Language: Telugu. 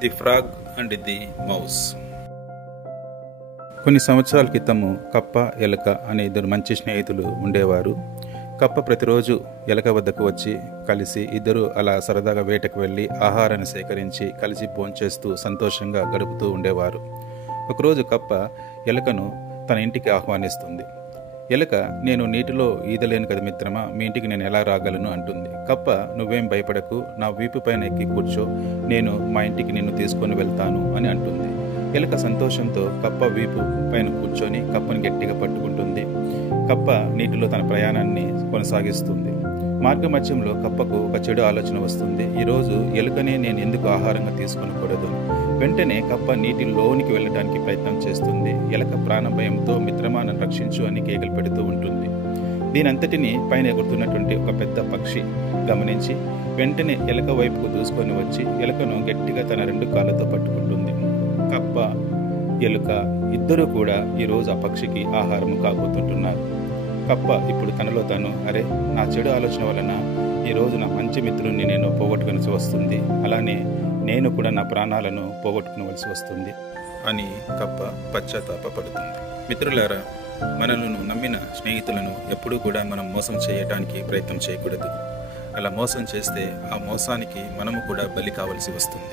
The frog and the mouse. కొన్ని సంవత్సరాల క్రితము కప్ప, ఎలుక అనే ఇద్దరు మంచి స్నేహితులు ఉండేవారు. కప్ప ప్రతిరోజు ఎలుక వద్దకు వచ్చి కలిసి ఇద్దరు అలా సరదాగా వేటకు వెళ్ళి ఆహారాన్ని సేకరించి కలిసి భోంచేస్తూ సంతోషంగా గడుపుతూ ఉండేవారు. ఒకరోజు కప్ప ఎలుకను తన ఇంటికి ఆహ్వానిస్తుంది. ఎలుక, నేను నీటిలో ఈదలేను కదా మిత్రమా, మీ ఇంటికి నేను ఎలా రాగలను అంటుంది. కప్ప, నువ్వేం భయపడకు, నా వీపు పైన ఎక్కి కూర్చో, నేను మా ఇంటికి నిన్ను తీసుకొని వెళ్తాను అని అంటుంది. ఎలుక సంతోషంతో కప్ప వీపు పైన కూర్చొని కప్పని గట్టిగా పట్టుకుంటుంది. కప్ప నీటిలో తన ప్రయాణాన్ని కొనసాగిస్తుంది. మార్గమధ్యంలో కప్పకు ఒక చెడు ఆలోచన వస్తుంది. ఈరోజు ఎలుకనే నేను ఎందుకు ఆహారంగా తీసుకొనకూడదు. వెంటనే కప్ప నీటిలోనికి వెళ్ళడానికి ప్రయత్నం చేస్తుంది. ఎలుక ప్రాణభయంతో మిత్రమా నన్ను రక్షించు అని కేకలు పెడుతూ ఉంటుంది. దీనంతటిని పైన ఎగురుతున్నటువంటి ఒక పెద్ద పక్షి గమనించి వెంటనే ఎలుక వైపుకు దూసుకొని వచ్చి ఎలుకను గట్టిగా తన 2 కాళ్ళతో పట్టుకుంటుంది. కప్ప, ఎలుక ఇద్దరూ కూడా ఈరోజు ఆ పక్షికి ఆహారం కాబోతుంటున్నారు. కప్ప ఇప్పుడు తనలో తాను, అరే, నా చెడు ఆలోచన వలన ఈరోజు నా మంచి మిత్రుడిని నేను పోగొట్టుకుని వస్తుంది, అలానే నేను కూడా నా ప్రాణాలను పోగొట్టుకునవలసి వస్తుంది అని కప్ప పశ్చాత్తాపపడుతుంది. మిత్రులారా, మనలను నమ్మిన స్నేహితులను ఎప్పుడూ కూడా మనం మోసం చేయడానికి ప్రయత్నం చేయకూడదు. అలా మోసం చేస్తే ఆ మోసానికి మనము కూడా బలి కావలసి వస్తుంది.